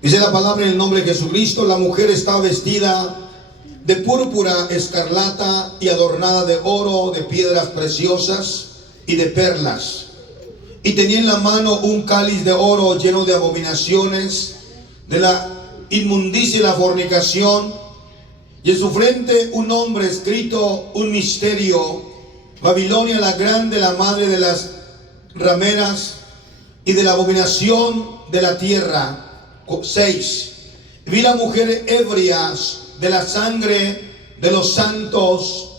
Dice la palabra en el nombre de Jesucristo: la mujer estaba vestida de púrpura escarlata y adornada de oro, de piedras preciosas y de perlas. Y tenía en la mano un cáliz de oro lleno de abominaciones, de la inmundicia y la fornicación. Y en su frente un nombre escrito, un misterio: Babilonia la grande, la madre de las rameras y de la abominación de la tierra. 6. Vi la mujer ebrias de la sangre de los santos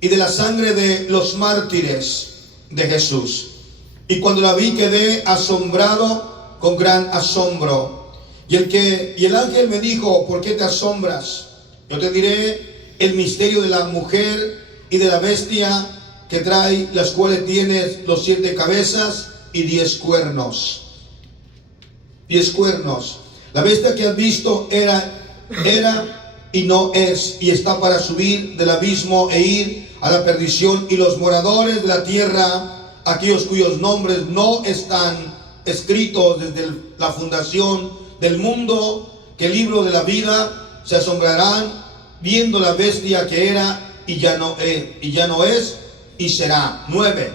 y de la sangre de los mártires de Jesús. Y cuando la vi quedé asombrado con gran asombro. Y el ángel me dijo: ¿por qué te asombras? Yo te diré el misterio de la mujer y de la bestia que trae, las cuales tiene los 7 cabezas y 10 cuernos. 10 cuernos. La bestia que has visto era y no es, y está para subir del abismo e ir a la perdición. Y los moradores de la tierra, aquellos cuyos nombres no están escritos desde la fundación del mundo, que el libro de la vida, se asombrarán viendo la bestia que era y ya no es y será. 9.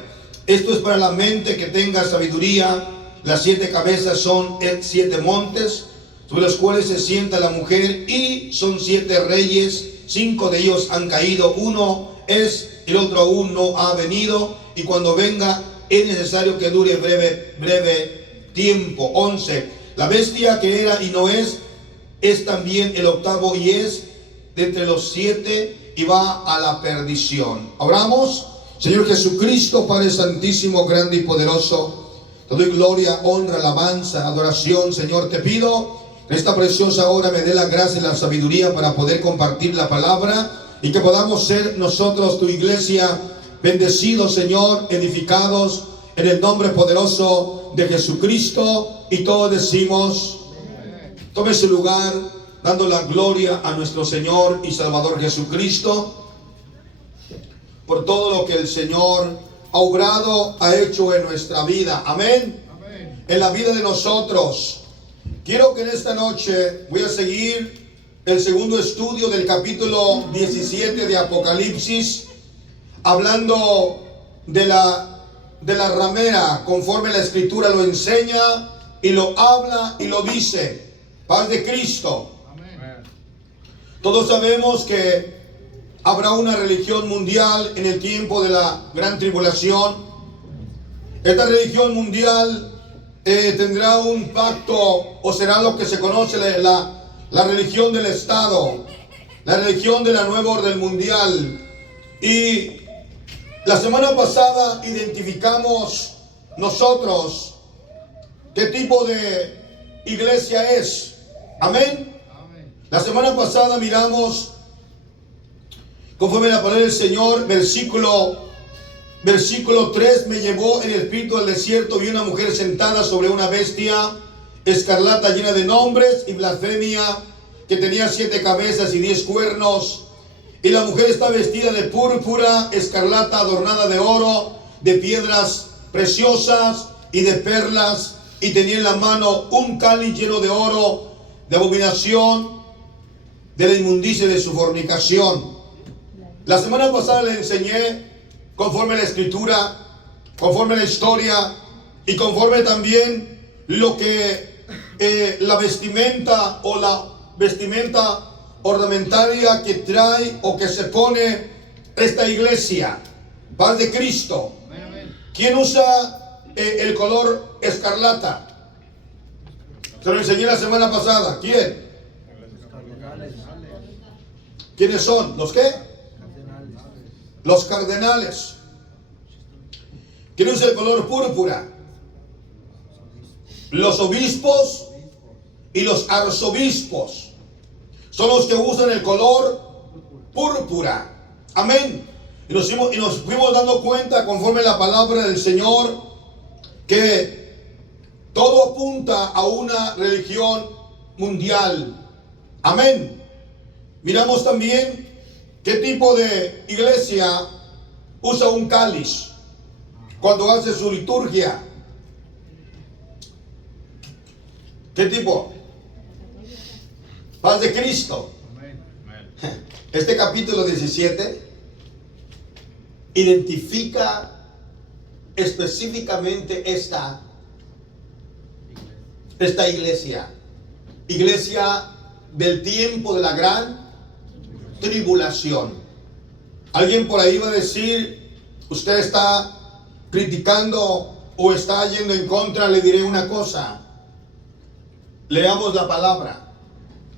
Esto es para la mente que tenga sabiduría. Las 7 cabezas son 7 montes, sobre los cuales se sienta la mujer, y son 7 reyes. 5 de ellos han caído, uno es, el otro aún no ha venido, y cuando venga es necesario que dure breve tiempo. 11. La bestia que era y no es también el octavo, y es de entre los 7, y va a la perdición. Oramos. Señor Jesucristo, Padre santísimo, grande y poderoso, te doy gloria, honra, alabanza, adoración. Señor, te pido en esta preciosa hora me dé la gracia y la sabiduría para poder compartir la palabra, y que podamos ser nosotros, tu iglesia, bendecidos, Señor, edificados en el nombre poderoso de Jesucristo. Y todos decimos: tome su lugar, dando la gloria a nuestro Señor y Salvador Jesucristo por todo lo que el Señor ha obrado, ha hecho en nuestra vida. Amén. Amén. En la vida de nosotros. Quiero que en esta noche voy a seguir el segundo estudio del capítulo 17 de Apocalipsis, hablando de la ramera, conforme la Escritura lo enseña y lo habla y lo dice. Paz de Cristo. Amén. Todos sabemos que habrá una religión mundial en el tiempo de la gran tribulación. Esta religión mundial tendrá un pacto, o será lo que se conoce la religión del Estado, la religión de la nueva orden mundial. Y la semana pasada identificamos nosotros qué tipo de iglesia es. Amén. La semana pasada miramos, conforme la palabra del Señor, versículo 3: me llevó en el espíritu al desierto, vi una mujer sentada sobre una bestia escarlata llena de nombres y blasfemia, que tenía 7 cabezas y 10 cuernos. Y la mujer está vestida de púrpura escarlata, adornada de oro, de piedras preciosas y de perlas, y tenía en la mano un cáliz lleno de oro, de abominación, de la inmundicia de su fornicación. La semana pasada le enseñé, conforme a la Escritura, conforme a la historia, y conforme también lo que la vestimenta o la vestimenta ornamentaria que trae o que se pone esta iglesia. Paz de Cristo. ¿Quién usa el color escarlata? Se lo enseñé la semana pasada. ¿Quién? ¿Quiénes son? ¿Los qué? Los cardenales. ¿Quién usa el color púrpura? Los obispos y los arzobispos son los que usan el color púrpura. Amén. Y nos fuimos dando cuenta, conforme a la palabra del Señor, que todo apunta a una religión mundial. Amén. Miramos también qué tipo de iglesia usa un cáliz cuando hace su liturgia. ¿Qué tipo? Paz de Cristo. Este capítulo 17 identifica específicamente esta iglesia del tiempo de la gran tribulación. Alguien por ahí va a decir, usted está criticando o está yendo en contra. Le diré una cosa: leamos la palabra.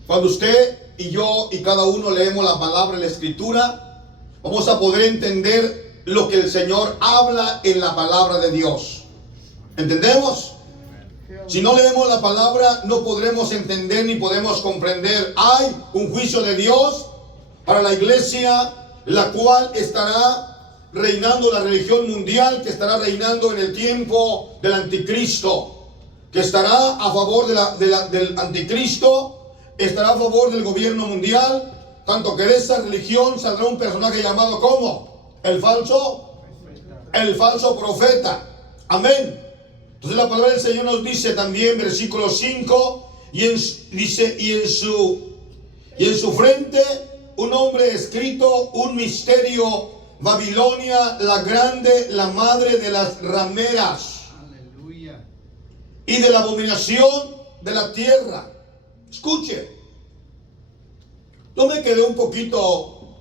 Cuando usted y yo y cada uno leemos la palabra en la escritura, vamos a poder entender lo que el Señor habla en la palabra de Dios. ¿Entendemos? Si no leemos la palabra, no podremos entender ni podemos comprender. Hay un juicio de Dios para la iglesia, la cual estará reinando la religión mundial, que estará reinando en el tiempo del anticristo, que estará a favor del anticristo, estará a favor del gobierno mundial, tanto que de esa religión saldrá un personaje llamado ¿cómo? El falso profeta. Amén. Entonces la palabra del Señor nos dice también, versículo 5, dice, y en su frente un nombre escrito, un misterio, Babilonia la grande, la madre de las rameras. Aleluya. Y de la abominación de la tierra. Escuche, yo me quedé un poquito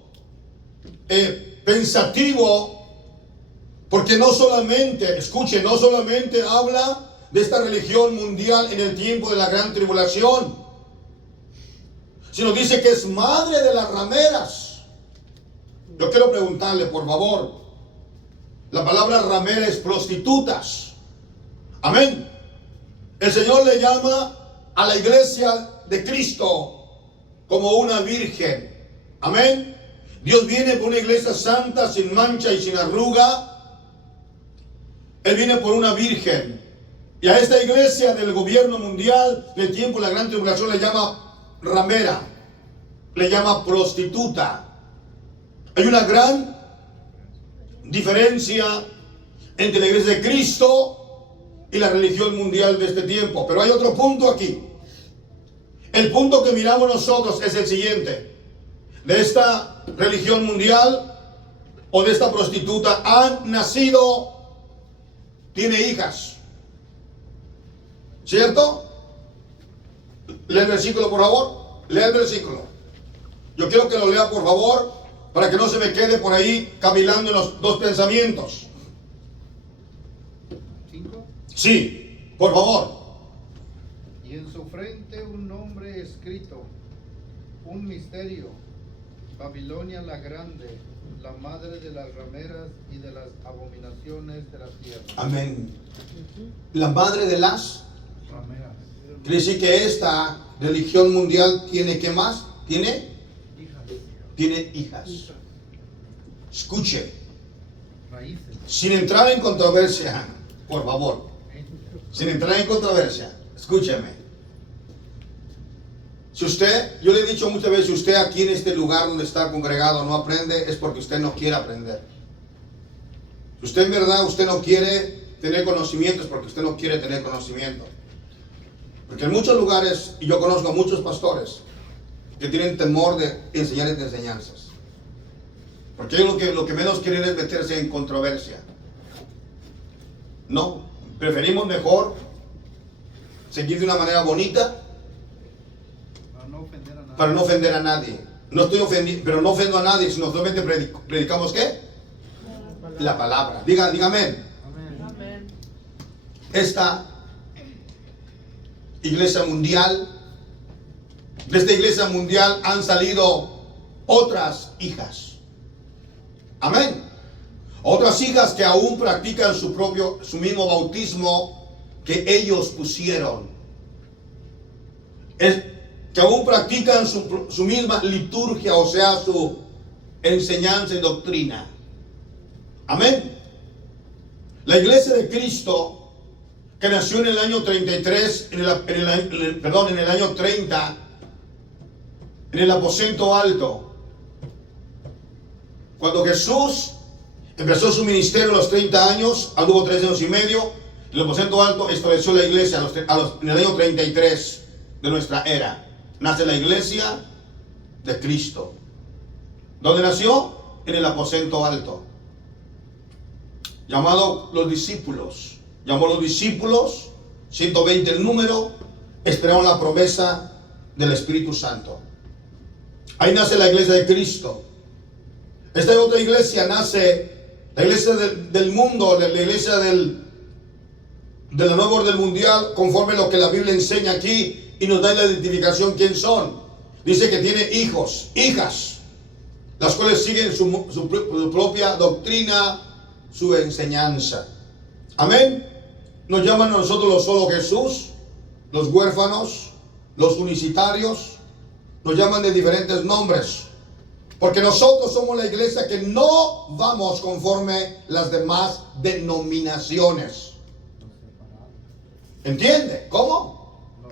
pensativo, porque no solamente habla de esta religión mundial en el tiempo de la gran tribulación, sino dice que es madre de las rameras. Yo quiero preguntarle, por favor, la palabra ramera es prostitutas. Amén. El Señor le llama a la iglesia de Cristo como una virgen. Amén. Dios viene por una iglesia santa, sin mancha y sin arruga. Él viene por una virgen. Y a esta iglesia del gobierno mundial del tiempo de la gran tribulación le llama ramera, le llama prostituta. Hay una gran diferencia entre la iglesia de Cristo y la religión mundial de este tiempo. Pero hay otro punto aquí. El punto que miramos nosotros es el siguiente: de esta religión mundial o de esta prostituta han nacido, tiene hijas, ¿cierto? Lee el versículo, por favor. Lee el versículo. Yo quiero que lo lea, por favor, para que no se me quede por ahí cavilando en los dos pensamientos. ¿5? Sí, por favor. Y en su frente un nombre escrito, un misterio, Babilonia la grande, la madre de las rameras y de las abominaciones de la tierra. Amén. La madre de las rameras. Quiere decir que esta religión mundial tiene, ¿qué más? Tiene hijas. Escuche, Raíces. sin entrar en controversia, por favor, sin entrar en controversia, escúcheme. Si usted, yo le he dicho muchas veces, si usted aquí en este lugar donde está congregado no aprende, es porque usted no quiere aprender. Si usted en verdad, usted no quiere tener conocimiento, es porque usted no quiere tener conocimiento. Porque en muchos lugares, y yo conozco a muchos pastores que tienen temor de enseñar estas enseñanzas, porque ellos lo que menos quieren es meterse en controversia. No, preferimos mejor seguir de una manera bonita para no ofender a nadie. No estoy ofendiendo, pero no ofendo a nadie, sino solamente predicamos ¿qué? La palabra. Diga amén. Amén. Esta iglesia mundial, de esta iglesia mundial han salido otras hijas. Amén. Otras hijas que aún practican su mismo bautismo que ellos pusieron. Que aún practican su misma liturgia, o sea, su enseñanza y doctrina. Amén. La iglesia de Cristo, que nació en el año 33, en el año 30, en el aposento alto, cuando Jesús empezó su ministerio a los 30 años, anduvo 3 años y medio, el aposento alto estableció la iglesia en el año 33 de nuestra era. Nace la iglesia de Cristo. ¿Dónde nació? En el aposento alto. Llamado los discípulos. Llamó a los discípulos, 120 el número, esperaron la promesa del Espíritu Santo. Ahí nace la iglesia de Cristo. Esta otra iglesia nace, la iglesia del mundo, la iglesia de la nueva orden mundial, conforme a lo que la Biblia enseña aquí y nos da la identificación quién son. Dice que tiene hijos, hijas, las cuales siguen su propia doctrina, su enseñanza. Amén. Nos llaman a nosotros los solo Jesús, los huérfanos, los unicitarios, nos llaman de diferentes nombres, porque nosotros somos la iglesia que no vamos conforme las demás denominaciones. ¿Entiende? ¿Cómo?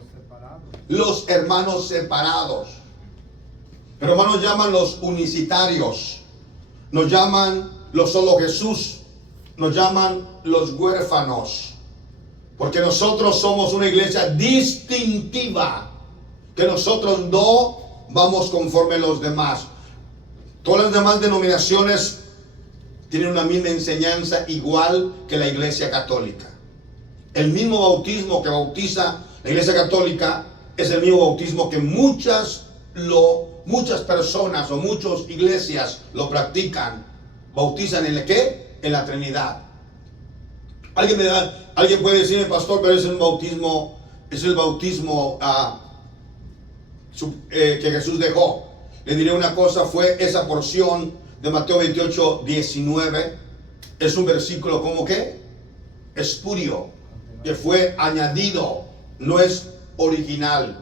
Los hermanos separados. Pero hermanos, nos llaman los unicitarios, nos llaman los solo Jesús, nos llaman los huérfanos, porque nosotros somos una iglesia distintiva, que nosotros no vamos conforme a los demás. Todas las demás denominaciones tienen una misma enseñanza, igual que la iglesia católica. El mismo bautismo que bautiza la iglesia católica es el mismo bautismo que muchas personas o muchas iglesias lo practican. Bautizan en el ¿qué? En la Trinidad. Alguien puede decirme, pastor, pero es el bautismo que Jesús dejó. Le diré una cosa, fue esa porción de Mateo 28, 19. Es un versículo como que espurio, que fue añadido, no es original.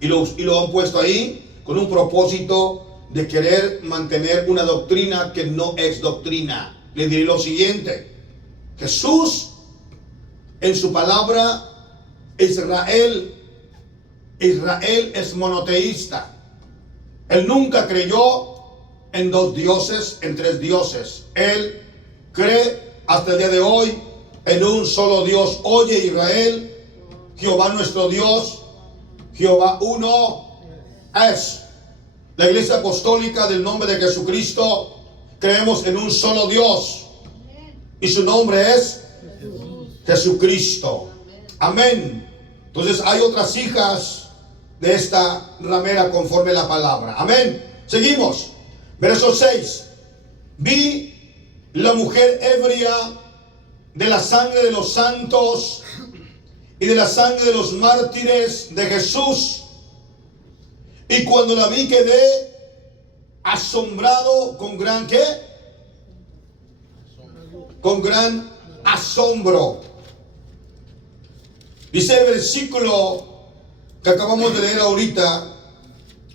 Y lo han puesto ahí con un propósito de querer mantener una doctrina que no es doctrina. Le diré lo siguiente: Jesús, en su palabra, Israel es monoteísta. Él nunca creyó en dos dioses, en tres dioses. Él cree hasta el día de hoy en un solo Dios. Oye, Israel, Jehová nuestro Dios, Jehová uno es. La iglesia apostólica del nombre de Jesucristo, creemos en un solo Dios, y su nombre es Jesucristo. Amén. Entonces hay otras hijas de esta ramera conforme la palabra. Amén. Seguimos. Verso 6. Vi la mujer ebria de la sangre de los santos y de la sangre de los mártires de Jesús. Y cuando la vi quedé asombrado con gran ¿qué? Con gran asombro. Dice el versículo que acabamos de leer ahorita,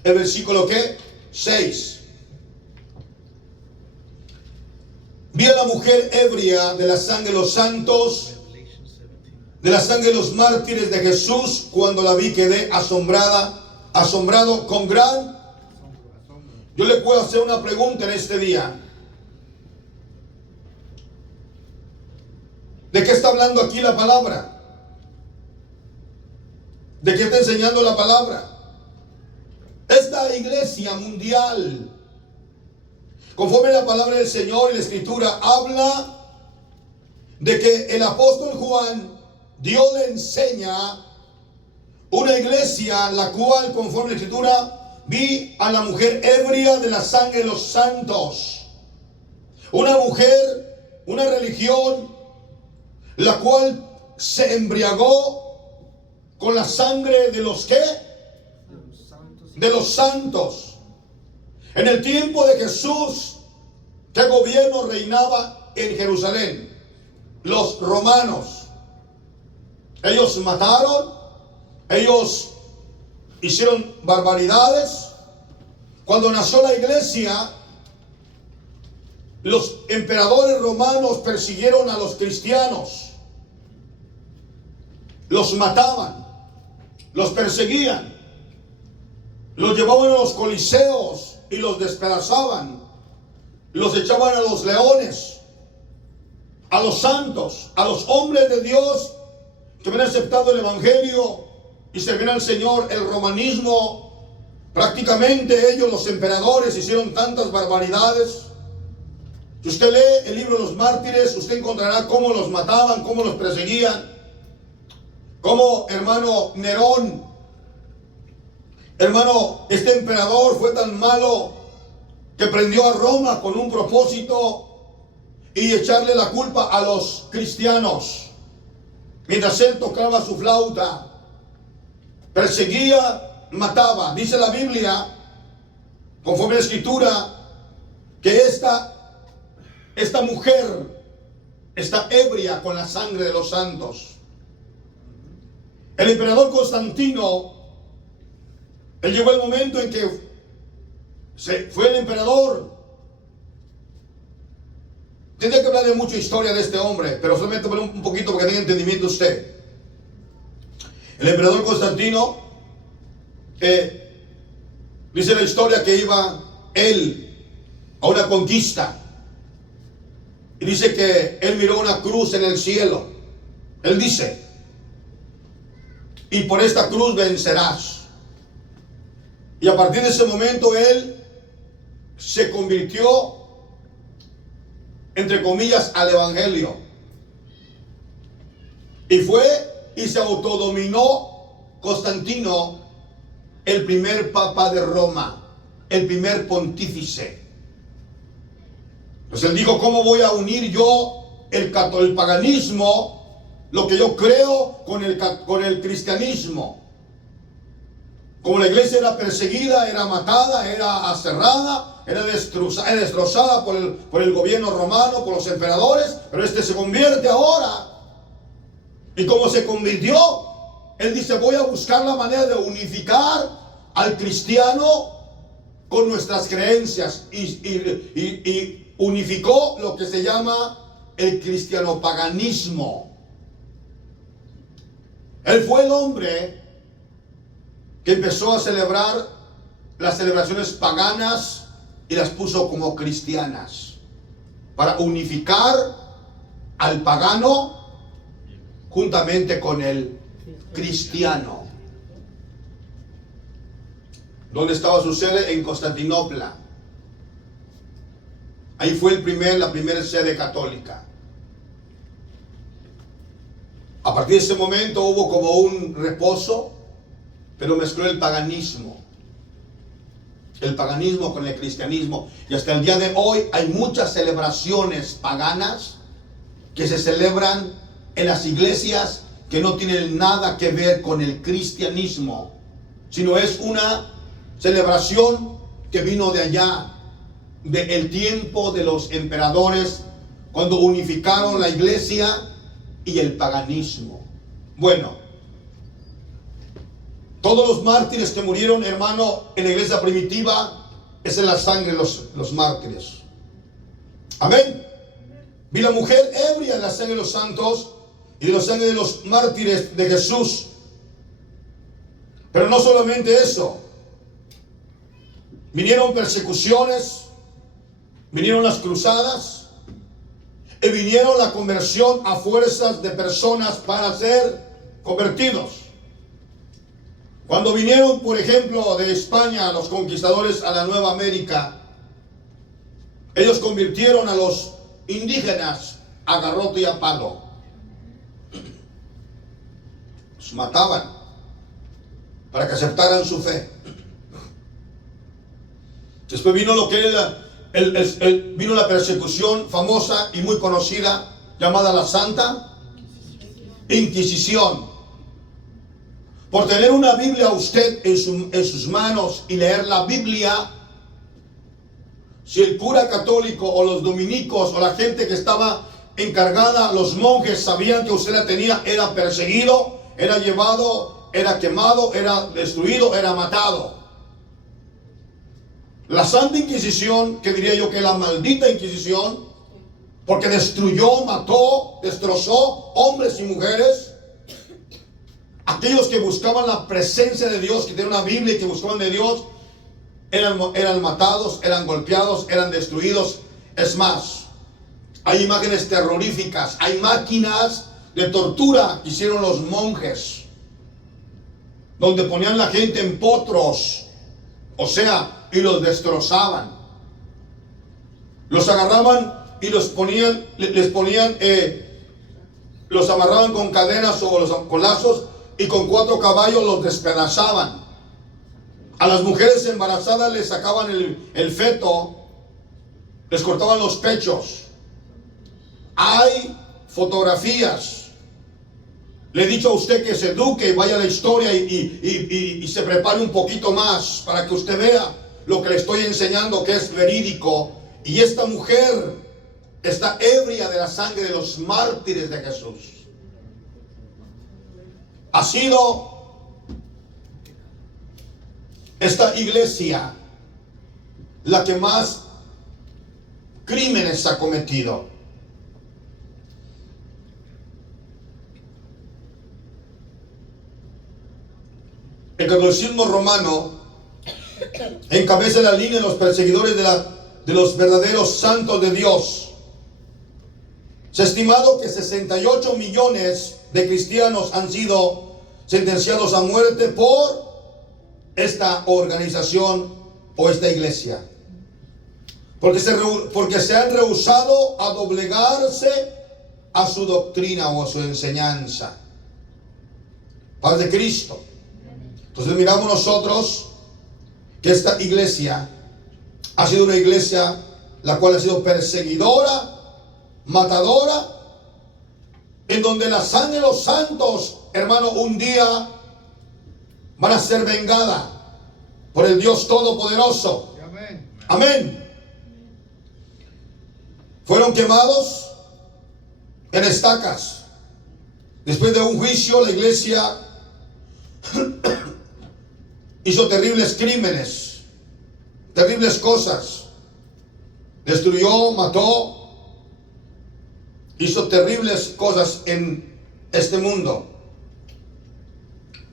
el versículo ¿qué? 6. Vi a la mujer ebria de la sangre de los santos, de la sangre de los mártires de Jesús. Cuando la vi quedé asombrado con gran. Yo le puedo hacer una pregunta en este día. ¿De qué está hablando aquí la palabra? ¿De qué está enseñando la palabra? Esta iglesia mundial, conforme a la palabra del Señor y la Escritura, habla de que el apóstol Juan, Dios le enseña una iglesia, la cual, conforme a la Escritura, vi a la mujer ebria de la sangre de los santos. Una mujer, una religión, la cual se embriagó con la sangre de los ¿qué? De los santos. En el tiempo de Jesús, ¿qué gobierno reinaba en Jerusalén? Los romanos. Ellos mataron, ellos hicieron barbaridades. Cuando nació la iglesia, los emperadores romanos persiguieron a los cristianos, los mataban, los perseguían, los llevaban a los coliseos y los despedazaban, los echaban a los leones. A los santos, a los hombres de Dios, que habían aceptado el evangelio y servían al Señor, el romanismo, prácticamente ellos, los emperadores, hicieron tantas barbaridades. Si usted lee el libro de los mártires, usted encontrará cómo los mataban, cómo los perseguían, cómo, hermano, Nerón, hermano, este emperador fue tan malo que prendió a Roma con un propósito y echarle la culpa a los cristianos. Mientras él tocaba su flauta, perseguía, mataba. Dice la Biblia, conforme a la Escritura, que esta mujer está ebria con la sangre de los santos. El emperador Constantino, él llegó el momento en que fue el emperador. Tendría que hablar de mucha historia de este hombre, pero solamente un poquito porque tenga entendimiento usted. El emperador Constantino, dice la historia que iba él a una conquista. Y dice que él miró una cruz en el cielo. Él dice, y por esta cruz vencerás. Y a partir de ese momento él se convirtió, entre comillas, al evangelio. Y fue y se autodominó Constantino, el primer papa de Roma, el primer pontífice. Entonces él dijo, ¿cómo voy a unir yo el paganismo, lo que yo creo, con el cristianismo? Como la iglesia era perseguida, era matada, era aserrada, era destrozada por el gobierno romano, por los emperadores, pero este se convierte ahora. Y como se convirtió, él dice, voy a buscar la manera de unificar al cristiano con nuestras creencias. Y unificó lo que se llama el cristianopaganismo. Él fue el hombre que empezó a celebrar las celebraciones paganas y las puso como cristianas, para unificar al pagano juntamente con el cristiano. ¿Dónde estaba su sede? En Constantinopla. Ahí fue la primera sede católica. A partir de ese momento hubo como un reposo, pero mezcló el paganismo con el cristianismo. Y hasta el día de hoy hay muchas celebraciones paganas que se celebran en las iglesias que no tienen nada que ver con el cristianismo, sino es una celebración que vino de allá, del tiempo de los emperadores, cuando unificaron la iglesia y el paganismo. Bueno, todos los mártires que murieron, hermano, en la iglesia primitiva, es en la sangre de los mártires. Amén. Vi la mujer ebria de la sangre de los santos y de la sangre de los mártires de Jesús. Pero no solamente eso. Vinieron persecuciones, vinieron las cruzadas y vinieron la conversión a fuerzas de personas para ser convertidos. Cuando vinieron, por ejemplo, de España los conquistadores a la Nueva América, ellos convirtieron a los indígenas a garrote y a palo. Los mataban para que aceptaran su fe. Después vino lo que era vino la persecución famosa y muy conocida, llamada la Santa Inquisición. Por tener una Biblia usted en sus manos y leer la Biblia, si el cura católico o los dominicos o la gente que estaba encargada, los monjes, sabían que usted la tenía, era perseguido, era llevado, era quemado, era destruido, era matado. La Santa Inquisición, que diría yo que es la maldita Inquisición, porque destruyó, mató, destrozó hombres y mujeres. Aquellos que buscaban la presencia de Dios, que tenían una Biblia y que buscaban de Dios, eran matados, eran golpeados, eran destruidos. Es más, hay imágenes terroríficas, hay máquinas de tortura que hicieron los monjes, donde ponían la gente en potros, o sea, y los destrozaban. Los agarraban y los ponían, los amarraban con cadenas o con lazos, y con 4 caballos los despedazaban. A las mujeres embarazadas les sacaban el feto, les cortaban los pechos. Hay fotografías. Le he dicho a usted que se eduque y vaya a la historia y se prepare un poquito más para que usted vea lo que le estoy enseñando, que es verídico. Y esta mujer está ebria de la sangre de los mártires de Jesús. Ha sido esta iglesia la que más crímenes ha cometido. El catolicismo romano encabeza la línea de los perseguidores de los verdaderos santos de Dios. Se ha estimado que 68 millones de cristianos han sido sentenciados a muerte por esta organización o esta iglesia, porque se han rehusado a doblegarse a su doctrina o a su enseñanza. Paz de Cristo. Entonces miramos nosotros que esta iglesia ha sido una iglesia la cual ha sido perseguidora, matadora, en donde la sangre de los santos, hermano, un día van a ser vengada por el Dios Todopoderoso. Amén. Amén. Fueron quemados en estacas. Después de un juicio, la iglesia hizo terribles crímenes, terribles cosas. Destruyó, mató, hizo terribles cosas en este mundo.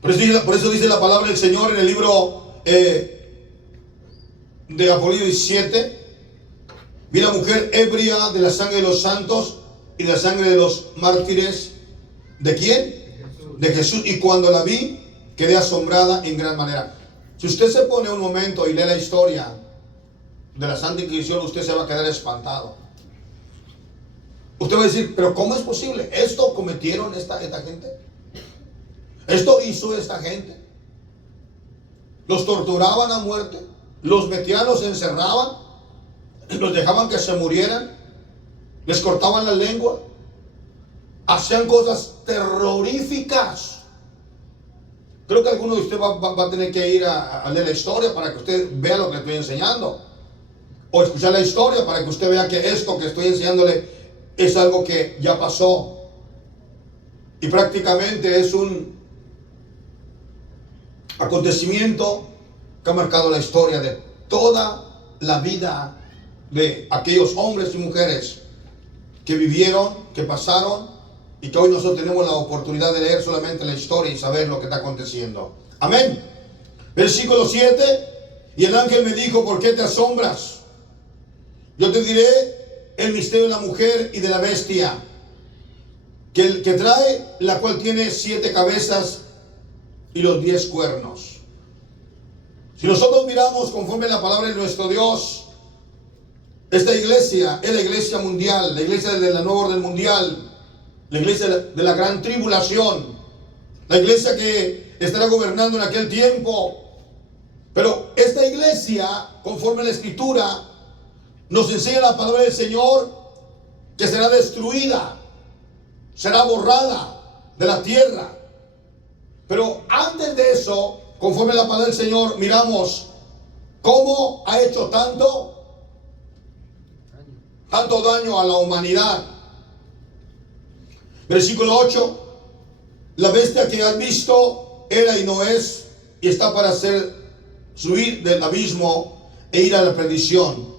Por eso dice la palabra del Señor en el libro de Apocalipsis 17. Vi la mujer ebria de la sangre de los santos y de la sangre de los mártires. ¿De quién? De Jesús. Y cuando la vi, quedé asombrada en gran manera. Si usted se pone un momento y lee la historia de la Santa Inquisición, usted se va a quedar espantado. Usted va a decir, pero ¿cómo es posible? ¿Esto cometieron esta gente? ¿Esto hizo esta gente? Los torturaban a muerte, los metían, los encerraban, los dejaban que se murieran, les cortaban la lengua, hacían cosas terroríficas. Creo que alguno de ustedes va a tener que ir a leer la historia para que usted vea lo que le estoy enseñando, o escuchar la historia para que usted vea que esto que estoy enseñándole es algo que ya pasó y prácticamente es un acontecimiento que ha marcado la historia de toda la vida de aquellos hombres y mujeres que vivieron, que pasaron, y que hoy nosotros tenemos la oportunidad de leer solamente la historia y saber lo que está aconteciendo. Amén. Versículo 7. Y el ángel me dijo, ¿por qué te asombras? Yo te diré el misterio de la mujer y de la bestia que trae, la cual tiene 7 cabezas y los 10 cuernos. Si nosotros miramos conforme a la palabra de nuestro Dios, esta iglesia es la iglesia mundial, la iglesia de la nueva orden mundial, la iglesia de la gran tribulación, la iglesia que estará gobernando en aquel tiempo. Pero esta iglesia, conforme a la escritura, nos enseña la palabra del Señor que será destruida, será borrada de la tierra. Pero antes de eso, conforme a la palabra del Señor, miramos cómo ha hecho tanto daño a la humanidad. Versículo 8. La bestia que has visto era y no es, y está para subir del abismo e ir a la perdición.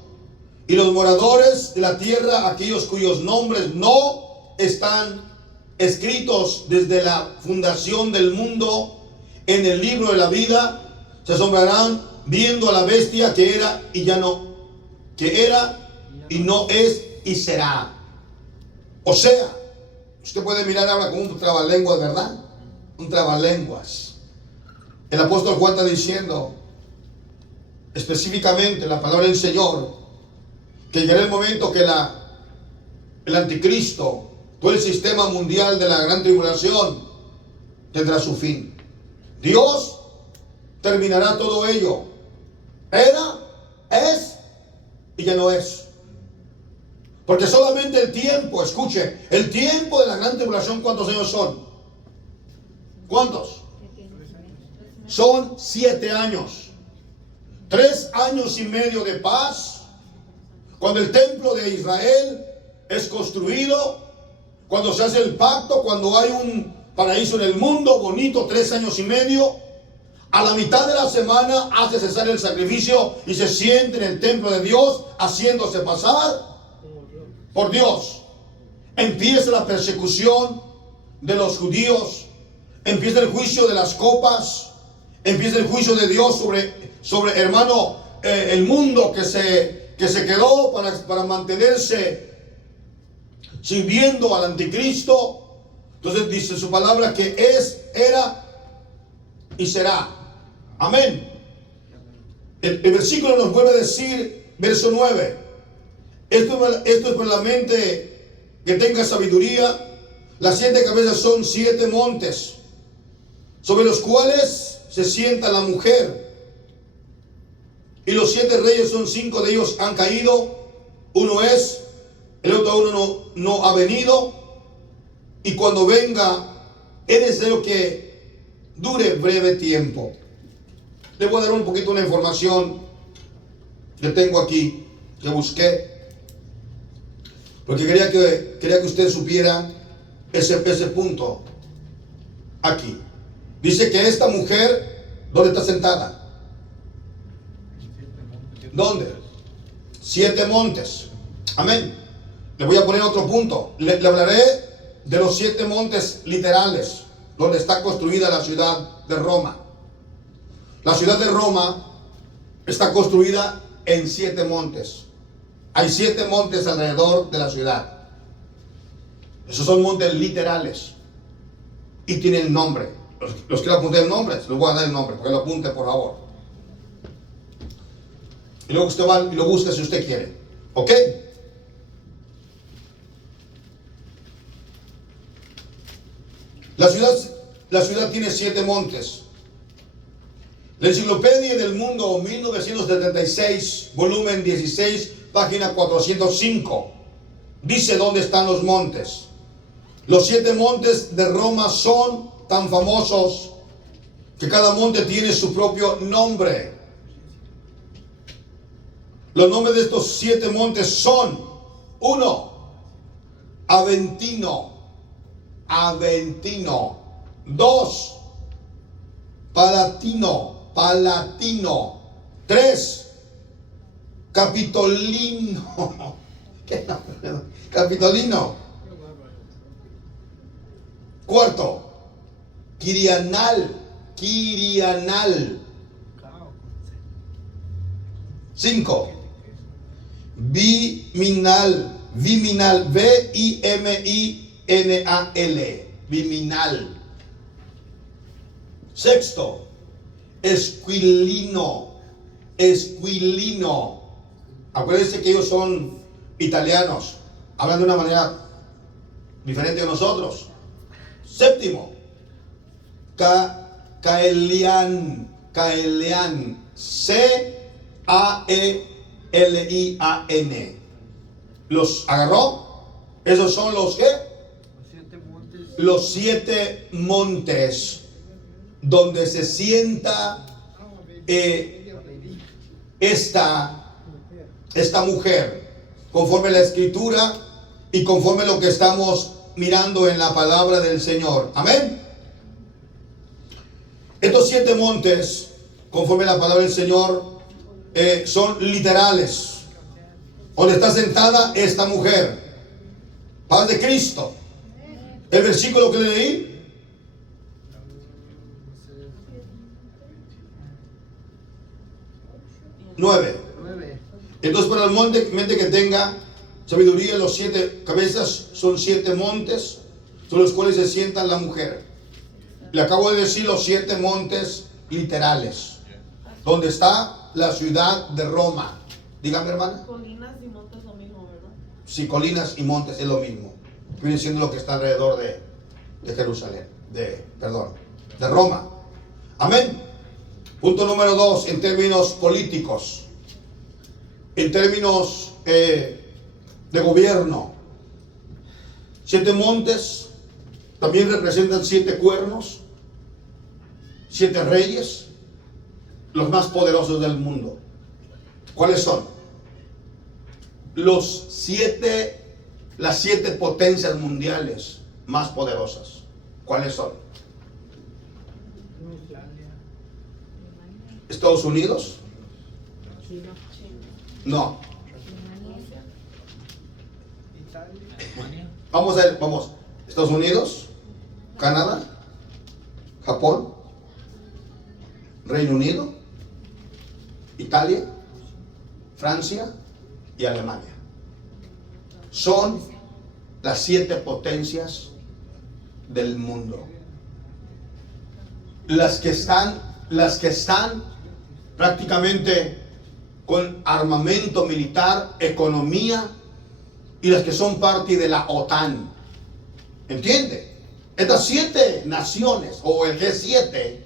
Y los moradores de la tierra, aquellos cuyos nombres no están escritos desde la fundación del mundo en el libro de la vida, se asombrarán viendo a la bestia que era y ya no, que era y no es y será. O sea, Usted puede mirar ahora como un trabalenguas, ¿verdad? Un trabalenguas. El apóstol Juan está diciendo específicamente la palabra del Señor que llegará el momento que el anticristo, todo el sistema mundial de la gran tribulación tendrá su fin. Dios terminará todo ello. Era, es y ya no es. Porque solamente el tiempo, escuche, el tiempo de la gran tribulación, ¿cuántos años son? ¿Cuántos? Son 7 años. 3 años y medio de paz. Cuando el templo de Israel es construido, cuando se hace el pacto, cuando hay un paraíso en el mundo bonito, 3 años y medio. A la mitad de la semana hace cesar el sacrificio y se siente en el templo de Dios haciéndose pasar por Dios. Empieza la persecución de los judíos, empieza el juicio de las copas, empieza el juicio de Dios sobre hermano, el mundo que se quedó para mantenerse sirviendo al anticristo. Entonces dice su palabra que es, era y será. Amén. El versículo nos vuelve a decir, verso 9. Esto es por la mente que tenga sabiduría. Las 7 cabezas son 7 montes, sobre los cuales se sienta la mujer. Y los 7 reyes son 5 de ellos han caído. Uno es, el otro uno no ha venido. Y cuando venga, es necesario que dure breve tiempo. Le voy a dar un poquito una información que tengo aquí, que busqué. Porque quería que usted supiera ese punto aquí. Dice que esta mujer, ¿dónde está sentada? ¿Dónde? 7 montes. Amén. Le voy a poner otro punto. Le hablaré de los 7 montes literales, donde está construida la ciudad de Roma. La ciudad de Roma está construida en 7 montes. Hay 7 montes alrededor de la ciudad. Esos son montes literales. Y tienen nombre. Los quiero apuntar el nombre, les voy a dar el nombre, porque lo apunte por favor. Y luego usted va y lo busca si usted quiere. ¿Ok? La ciudad tiene 7 montes. La Enciclopedia del Mundo 1976, volumen 16, página 405, dice dónde están los montes. Los 7 montes de Roma son tan famosos que cada monte tiene su propio nombre. Los nombres de estos 7 montes son: 1, Aventino. 2, Palatino. 3, Capitolino. ¿Qué nombre? Capitolino. 4, Quirianal. 5, Viminal. Viminal. Viminal. 6, Esquilino. Acuérdense que ellos son italianos, hablan de una manera diferente de nosotros. 7, Caelian. Caelian. ¿Los agarró? Esos son los ¿qué? Los 7 montes donde se sienta esta mujer, conforme a la escritura y conforme a lo que estamos mirando en la palabra del Señor. Amén. Estos 7 montes, conforme a la palabra del Señor, son literales. Donde está sentada esta mujer, paz de Cristo. El versículo que le leí, nueve. Entonces, para el mente que tenga sabiduría, los 7 cabezas son 7 montes, sobre los cuales se sienta la mujer. Le acabo de decir los 7 montes literales, donde está la ciudad de Roma. Dígame, hermana. Colinas y montes lo mismo, ¿verdad? Sí, colinas y montes es lo mismo. Viene siendo lo que está alrededor de Jerusalén, de Roma. Amén. Punto número 2, en términos políticos, en términos de gobierno. 7 montes también representan 7 cuernos, 7 reyes, los más poderosos del mundo. ¿Cuáles son? Las 7 potencias mundiales más poderosas. ¿Cuáles son? ¿Estados Unidos? No. Vamos a ver, vamos. Estados Unidos, Canadá, Japón, Reino Unido, Italia, Francia y Alemania. Son las 7 potencias del mundo. Las que están prácticamente con armamento militar, economía, y las que son parte de la OTAN. ¿Entiende? Estas 7 naciones, o el G7,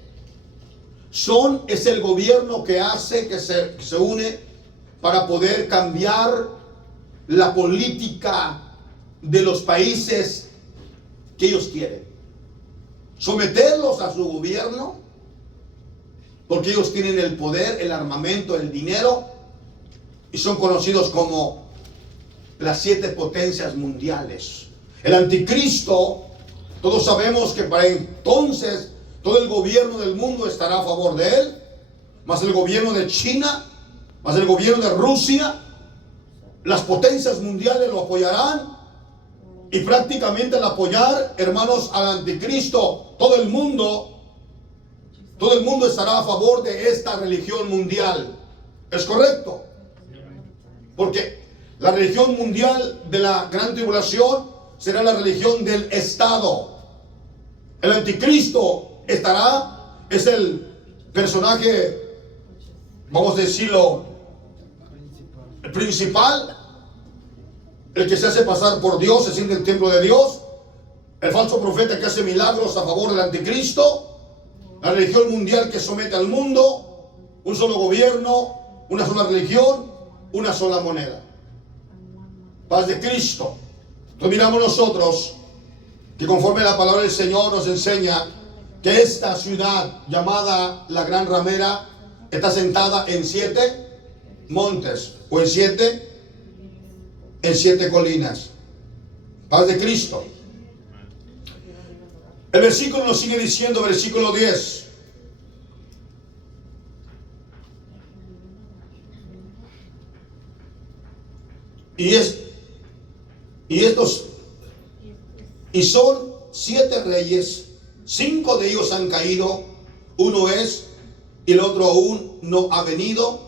es el gobierno que hace, que se une para poder cambiar la política de los países que ellos quieren. Someterlos a su gobierno, porque ellos tienen el poder, el armamento, el dinero, y son conocidos como las 7 potencias mundiales. El anticristo, todos sabemos que para entonces todo el gobierno del mundo estará a favor de él, más el gobierno de China, más el gobierno de Rusia. Las potencias mundiales lo apoyarán, y prácticamente al apoyar, hermanos, al anticristo, todo el mundo estará a favor de esta religión mundial. ¿Es correcto? Porque la religión mundial de la gran tribulación será la religión del Estado. El anticristo es el personaje, vamos a decirlo, el principal, el que se hace pasar por Dios, se siente el templo de Dios, el falso profeta que hace milagros a favor del anticristo, la religión mundial que somete al mundo, un solo gobierno, una sola religión, una sola moneda. Paz de Cristo. Entonces miramos nosotros que conforme la palabra del Señor nos enseña que esta ciudad llamada la Gran Ramera está sentada en 7 montes, o en 7 colinas. Paz de Cristo. El versículo nos sigue diciendo, versículo 10. Y son 7 reyes, 5 de ellos han caído, uno es, y el otro aún no ha venido,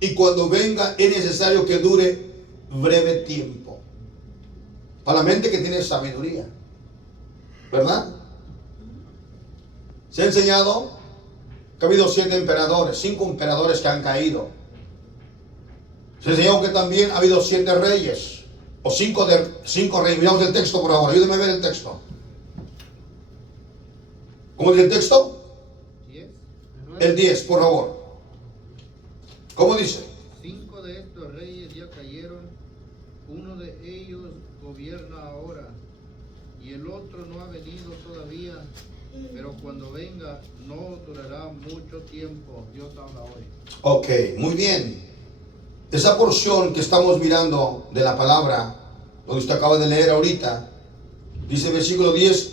y cuando venga es necesario que dure breve tiempo. Para la mente que tiene sabiduría, ¿verdad? Se ha enseñado que ha habido 7 emperadores, 5 emperadores que han caído. Se enseñó que también ha habido 7 reyes, o 5 reyes. Miramos el texto por ahora, ayúdenme a ver el texto. ¿Cómo dice el texto? 10. El 10, por favor. ¿Cómo dice? 5 de estos reyes ya cayeron, uno de ellos gobierna ahora, y el otro no ha venido todavía, pero cuando venga no durará mucho tiempo. Dios habla hoy. Ok, muy bien. Esa porción que estamos mirando de la palabra, donde usted acaba de leer ahorita, dice el versículo 10,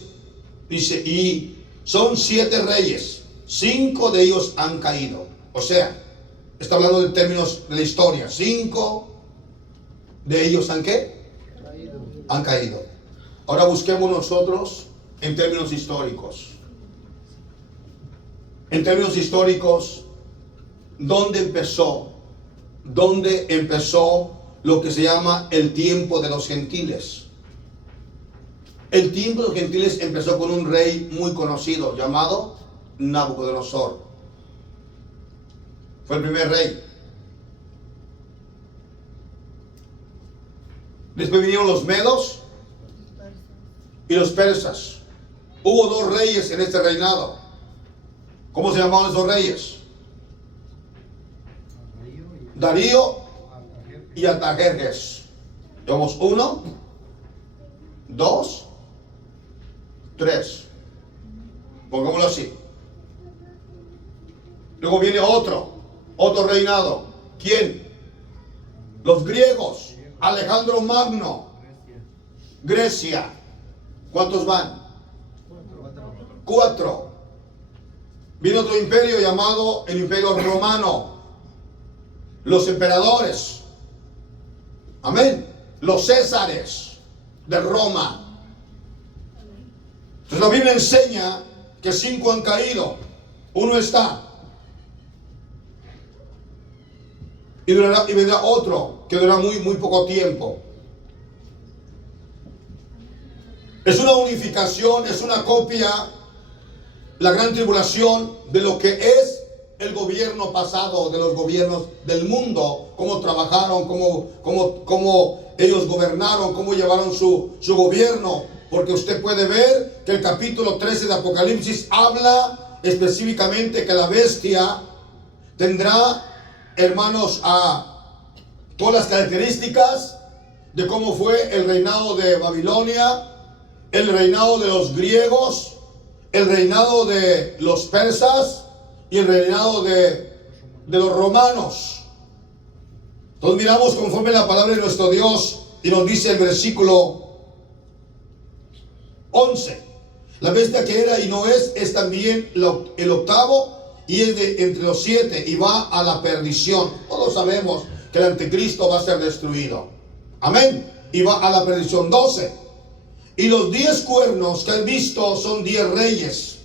dice, y son 7 reyes, 5 de ellos han caído. O sea, está hablando de términos de la historia. 5 de ellos han ¿qué? Han caído. Ahora busquemos nosotros en términos históricos. En términos históricos, ¿dónde empezó lo que se llama el tiempo de los gentiles? El tiempo de los gentiles empezó con un rey muy conocido llamado Nabucodonosor. Fue el primer rey. Después vinieron los medos y los persas. Hubo dos reyes en este reinado. ¿Cómo se llamaban esos reyes? Darío y Artajerjes. Llevamos 1, 2, 3. Pongámoslo así. Luego viene otro reinado. ¿Quién? Los griegos. Alejandro Magno. Grecia. ¿Cuántos van? 4. Viene otro imperio llamado el Imperio Romano. Los emperadores. Amén. Los césares de Roma. Entonces la Biblia enseña que 5 han caído. 1 está. Y vendrá otro que durará muy poco tiempo. Es una unificación, es una copia, la gran tribulación, de lo que es el gobierno pasado, de los gobiernos del mundo, cómo trabajaron, cómo ellos gobernaron, cómo llevaron su gobierno. Porque usted puede ver que el capítulo 13 de Apocalipsis habla específicamente que la bestia tendrá, hermanos, todas las características de cómo fue el reinado de Babilonia, el reinado de los griegos, el reinado de los persas y el reinado de los romanos. Entonces miramos conforme la palabra de nuestro Dios y nos dice el versículo 11. La bestia que era y no es también el octavo y es de entre los 7 y va a la perdición. Todos sabemos que el anticristo va a ser destruido. Amén. Y va a la perdición. 12. Y los 10 cuernos que han visto son 10 reyes,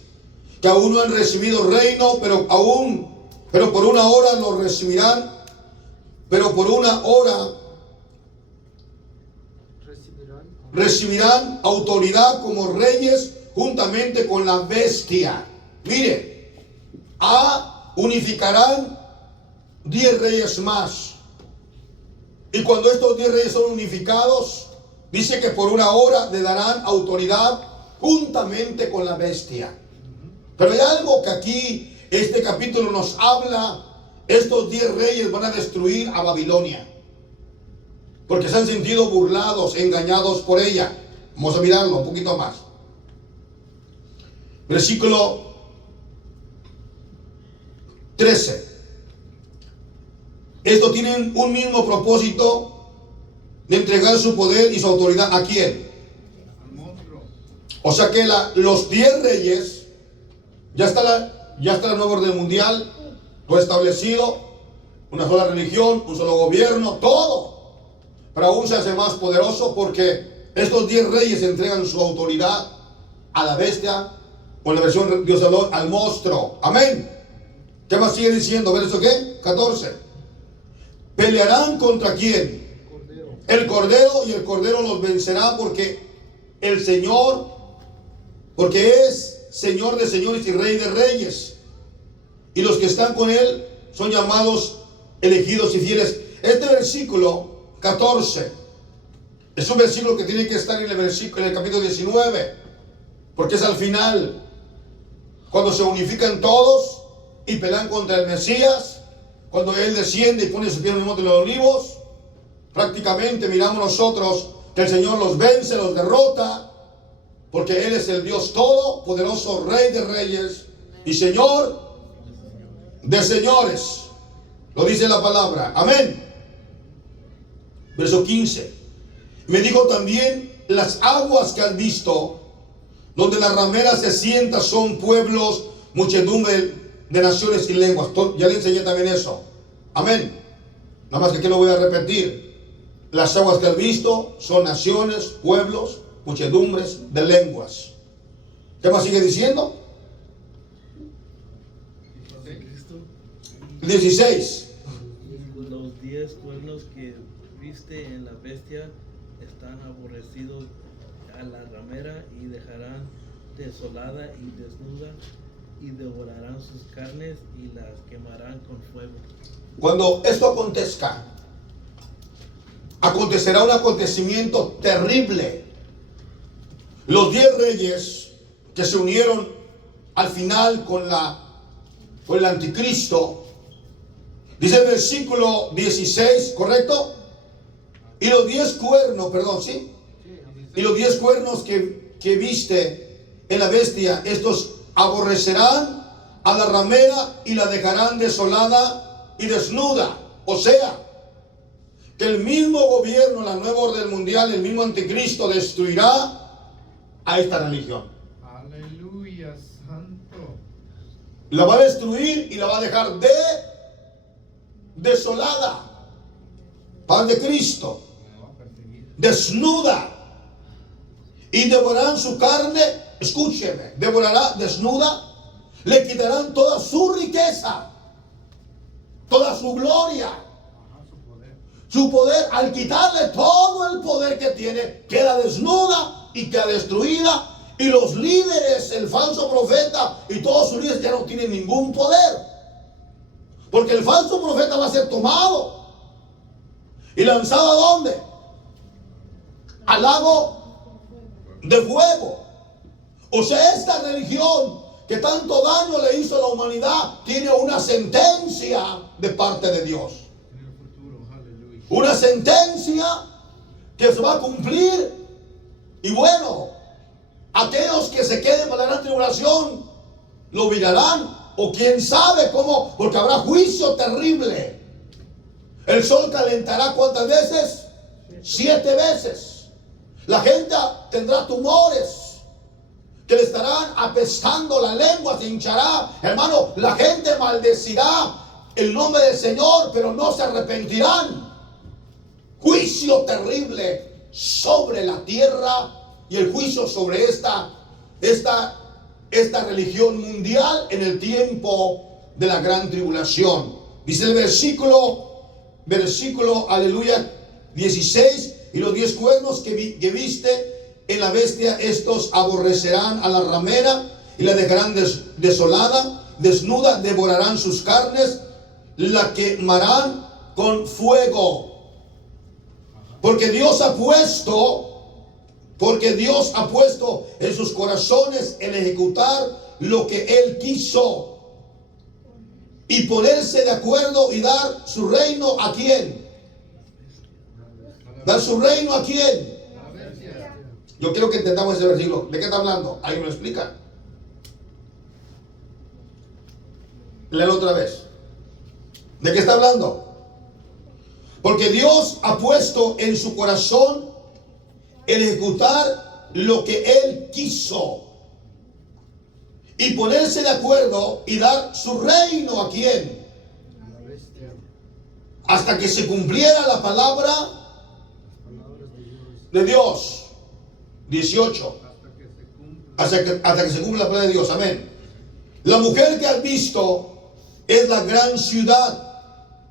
que aún no han recibido reino, pero por una hora lo recibirán, pero por una hora recibirán autoridad como reyes juntamente con la bestia. Mire, unificarán 10 reyes más. Y cuando estos 10 reyes son unificados, dice que por una hora le darán autoridad juntamente con la bestia. Pero hay algo que aquí este capítulo nos habla. Estos 10 reyes van a destruir a Babilonia, porque se han sentido burlados, engañados por ella. Vamos a mirarlo un poquito más. Versículo 13. Estos tienen un mismo propósito, de entregar su poder y su autoridad. ¿A quién? Al monstruo. O sea que los 10 reyes, ya está el nuevo orden mundial, todo establecido, una sola religión, un solo gobierno, todo. Pero aún se hace más poderoso porque estos 10 reyes entregan su autoridad a la bestia, o en la versión Dios habló, al monstruo. Amén. ¿Qué más sigue diciendo? ¿Verso qué? 14. ¿Pelearán contra quién? El Cordero, y el Cordero los vencerá, porque el Señor, porque es Señor de señores y Rey de reyes. Y los que están con Él son llamados, elegidos y fieles. Este versículo 14 es un versículo que tiene que estar en el capítulo 19, porque es al final, cuando se unifican todos y pelean contra el Mesías, cuando Él desciende y pone su pie en el monte de los olivos. Prácticamente miramos nosotros que el Señor los vence, los derrota, porque Él es el Dios todopoderoso, Rey de reyes y Señor de señores. Lo dice la palabra. Amén. Verso 15. Me dijo también: las aguas que has visto, donde las rameras se sientan, son pueblos, muchedumbre de naciones y lenguas. Ya le enseñé también eso. Amén. Nada más que aquí lo voy a repetir. Las aguas que has visto son naciones, pueblos, muchedumbres de lenguas. ¿Qué más sigue diciendo? 16. Los 10 cuernos que viste en la bestia están aborrecidos a la ramera y dejarán desolada y desnuda y devorarán sus carnes y las quemarán con fuego. Cuando esto acontezca, acontecerá un acontecimiento terrible. Los 10 reyes que se unieron al final con el anticristo, dice el versículo 16, ¿correcto? Y los 10 cuernos, perdón, ¿sí? Y los 10 cuernos que viste en la bestia, estos aborrecerán a la ramera y la dejarán desolada y desnuda. O sea, que el mismo gobierno, la nueva orden mundial, el mismo anticristo destruirá a esta religión. Aleluya, santo. La va a destruir y la va a dejar desolada. Paz de Cristo. Desnuda. Y devorarán su carne. Escúcheme. Devorará desnuda. Le quitarán toda su riqueza. Toda su gloria. Su poder. Al quitarle todo el poder que tiene, queda desnuda y queda destruida. Y los líderes, el falso profeta y todos sus líderes ya no tienen ningún poder. Porque el falso profeta va a ser tomado y lanzado ¿a dónde? Al lago de fuego. O sea, esta religión que tanto daño le hizo a la humanidad tiene una sentencia de parte de Dios. Una sentencia que se va a cumplir. Y bueno, aquellos que se queden para la gran tribulación lo mirarán, o quién sabe cómo, porque habrá juicio terrible. El sol calentará ¿cuántas veces? 7 veces. La gente tendrá tumores que le estarán apestando, la lengua se hinchará. Hermano, la gente maldecirá el nombre del Señor, pero no se arrepentirán. Juicio terrible sobre la tierra y el juicio sobre esta religión mundial en el tiempo de la gran tribulación. Dice el versículo, aleluya, 16, y los 10 cuernos que viste en la bestia, estos aborrecerán a la ramera y la dejarán desolada, desnuda, devorarán sus carnes, la quemarán con fuego. Porque Dios ha puesto en sus corazones el ejecutar lo que Él quiso y ponerse de acuerdo y dar su reino ¿a quién? ¿Dar su reino a quién? Yo quiero que entendamos ese versículo. ¿De qué está hablando? Ahí me lo explica. Léelo otra vez. ¿De qué está hablando? Porque Dios ha puesto en su corazón el ejecutar lo que Él quiso y ponerse de acuerdo y dar su reino ¿a quién? Hasta que se cumpliera la palabra de Dios. 18. Hasta que se cumpla la palabra de Dios. Amén. La mujer que has visto es la gran ciudad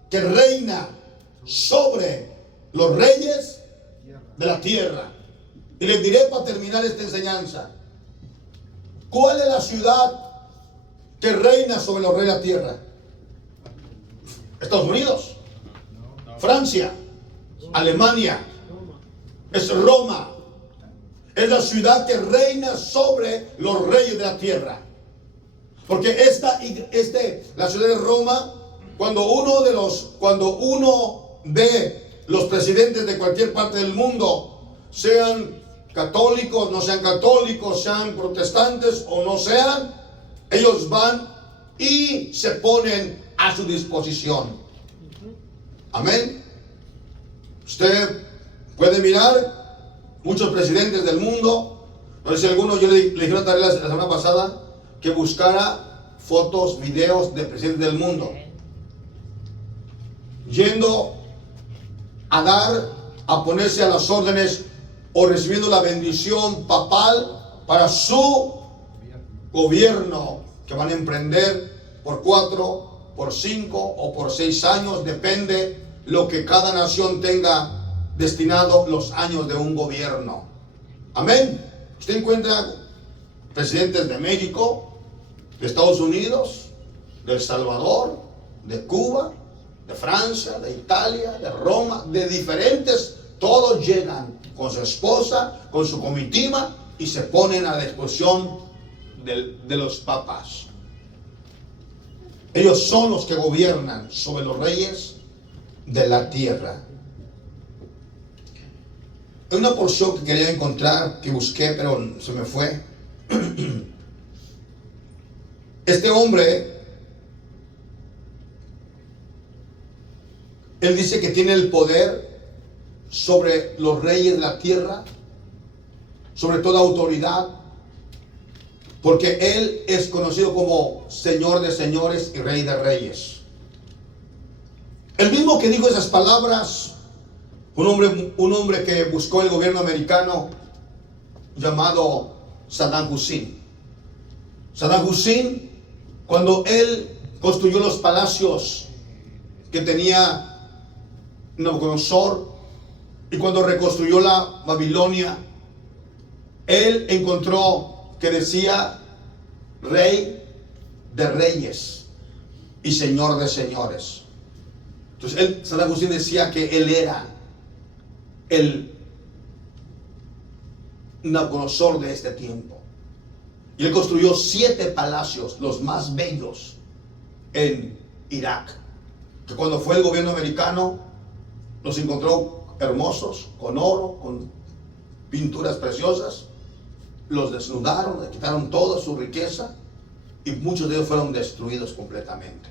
que reina sobre los reyes de la tierra. Y les diré para terminar esta enseñanza, ¿cuál es la ciudad que reina sobre los reyes de la tierra? Estados Unidos, Francia, Alemania, es Roma. Es la ciudad que reina sobre los reyes de la tierra. Porque la ciudad de Roma, cuando uno ve los presidentes de cualquier parte del mundo, sean católicos, no sean católicos, sean protestantes o no sean, ellos van y se ponen a su disposición. Amén. Usted puede mirar muchos presidentes del mundo. No sé si alguno, yo le dije una tarea la semana pasada que buscara fotos, videos de presidentes del mundo yendo a ponerse a las órdenes o recibiendo la bendición papal para su gobierno que van a emprender por 4, por 5 o por 6 años, depende lo que cada nación tenga destinado los años de un gobierno. Amén. Usted encuentra presidentes de México, de Estados Unidos, de El Salvador, de Cuba, de Francia, de Italia, de Roma, de diferentes. Todos llegan con su esposa, con su comitiva y se ponen a la disposición de los papas. Ellos son los que gobiernan sobre los reyes de la tierra. Hay una porción que quería encontrar, que busqué, pero se me fue. Este hombre, él dice que tiene el poder sobre los reyes de la tierra, sobre toda autoridad, porque él es conocido como Señor de señores y Rey de reyes. El mismo que dijo esas palabras, un hombre que buscó el gobierno americano llamado Saddam Hussein. Saddam Hussein, cuando él construyó los palacios que tenía Nabucodonosor y cuando reconstruyó la Babilonia, él encontró que decía Rey de reyes y Señor de señores. Entonces Saddam Hussein decía que él era el Nabucodonosor de este tiempo. Y él construyó 7 palacios, los más bellos, en Irak. Que cuando fue el gobierno americano, los encontró hermosos, con oro, con pinturas preciosas. Los desnudaron, le quitaron toda su riqueza y muchos de ellos fueron destruidos completamente.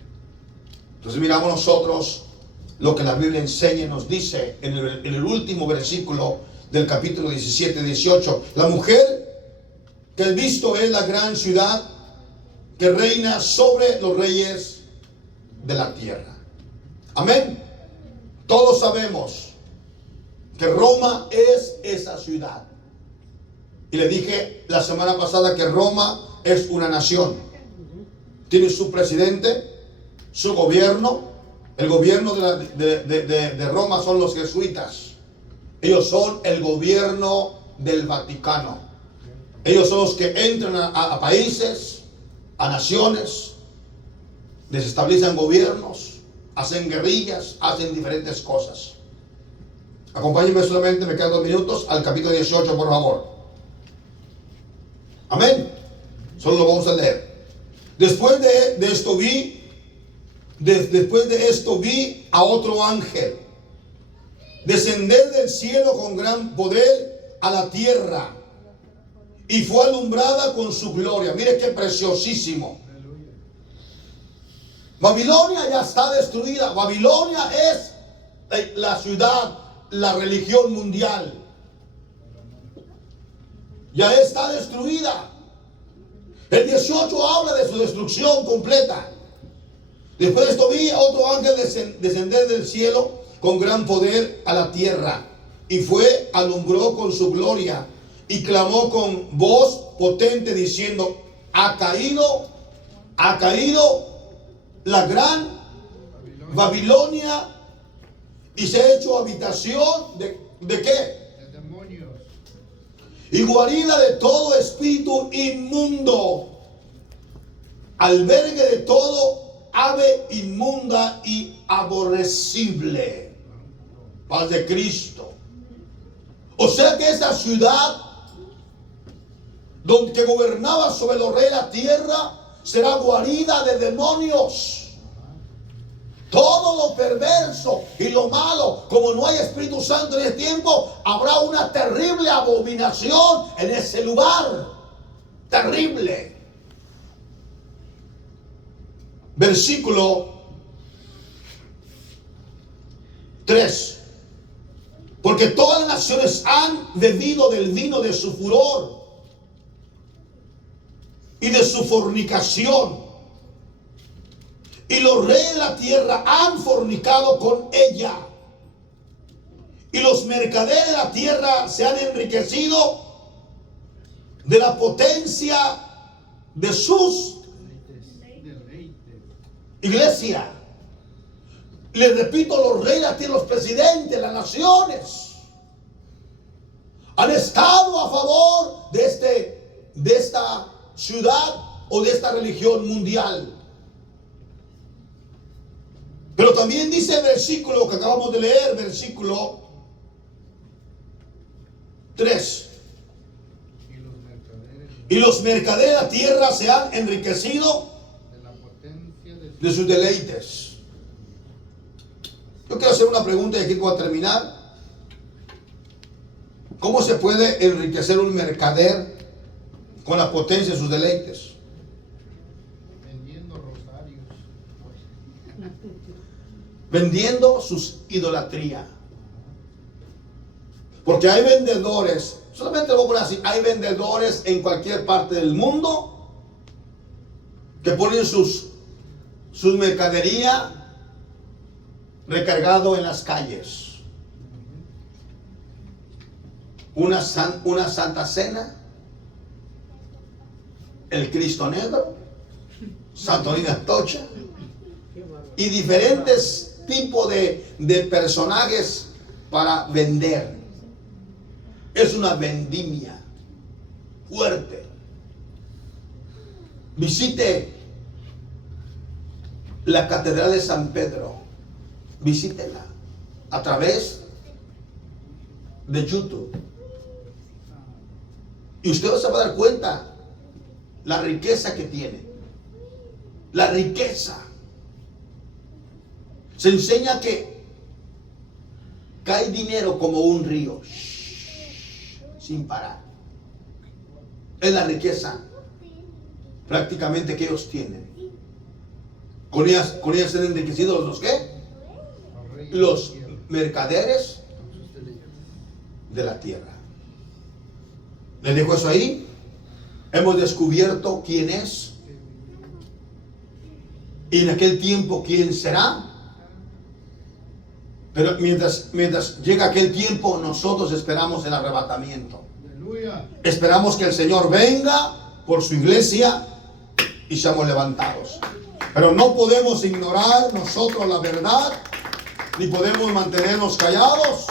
Entonces miramos nosotros lo que la Biblia enseña y nos dice en el último versículo del capítulo 17-18. La mujer que el visto es la gran ciudad que reina sobre los reyes de la tierra. Amén. Todos sabemos que Roma es esa ciudad. Y le dije la semana pasada que Roma es una nación. Tiene su presidente, su gobierno. El gobierno de Roma son los jesuitas. Ellos son el gobierno del Vaticano. Ellos son los que entran a países, a naciones, desestabilizan gobiernos, hacen guerrillas, hacen diferentes cosas. Acompáñenme solamente, me quedan 2 minutos, al capítulo 18, por favor. Amén. Solo lo vamos a leer. Después de esto vi a otro ángel descender del cielo con gran poder a la tierra y fue alumbrada con su gloria. Mire qué preciosísimo. Babilonia ya está destruida. Babilonia es la ciudad, la religión mundial. Ya está destruida. El 18 habla de su destrucción completa. Después de esto vi a otro ángel descender del cielo con gran poder a la tierra y fue, alumbró con su gloria y clamó con voz potente diciendo: ha caído la gran Babilonia y se ha hecho habitación ¿de qué? De demonios. Y guarida de todo espíritu inmundo, albergue de todo ave inmunda y aborrecible. Paz de Cristo. O sea que esta ciudad donde gobernaba sobre los reyes de la tierra será guarida de demonios. Todo lo perverso y lo malo, como no hay Espíritu Santo en ese tiempo, habrá una terrible abominación en ese lugar. Terrible. Versículo 3. Porque todas las naciones han bebido del vino de su furor y de su fornicación. Y los reyes de la tierra han fornicado con ella. Y los mercaderes de la tierra se han enriquecido de la potencia de sus iglesias. Les repito, los reyes de la tierra, los presidentes, las naciones han estado a favor de esta ciudad o de esta religión mundial. Pero también dice el versículo que acabamos de leer, versículo 3. Y los mercaderes de la tierra se han enriquecido de la potencia de sus deleites. Yo quiero hacer una pregunta y aquí voy a terminar. ¿Cómo se puede enriquecer un mercader con la potencia de sus deleites? vendiendo rosarios. Vendiendo sus idolatría. Porque hay vendedores, solamente lo voy a poner así, hay vendedores en cualquier parte del mundo que ponen sus mercadería recargado en las calles. Una Santa Cena, el Cristo Negro, Santorina Tocha y diferentes tipos de personajes para vender. Es una vendimia fuerte. Visite la Catedral de San Pedro. Visítela a través de YouTube. Y usted se va a dar cuenta la riqueza que tiene. La riqueza. Se enseña que cae dinero como un río, sin parar. Es la riqueza prácticamente que ellos tienen. Con ellas se han enriquecido los ¿qué? Los mercaderes de la tierra. Les dejo eso ahí. Hemos descubierto quién es y en aquel tiempo quién será. Pero mientras llega aquel tiempo, nosotros esperamos el arrebatamiento. Aleluya. Esperamos que el Señor venga por su iglesia y seamos levantados. Pero no podemos ignorar nosotros la verdad, ni podemos mantenernos callados,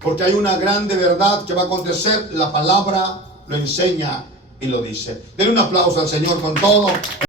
porque hay una grande verdad que va a acontecer. La palabra lo enseña y lo dice. Denle un aplauso al Señor con todo.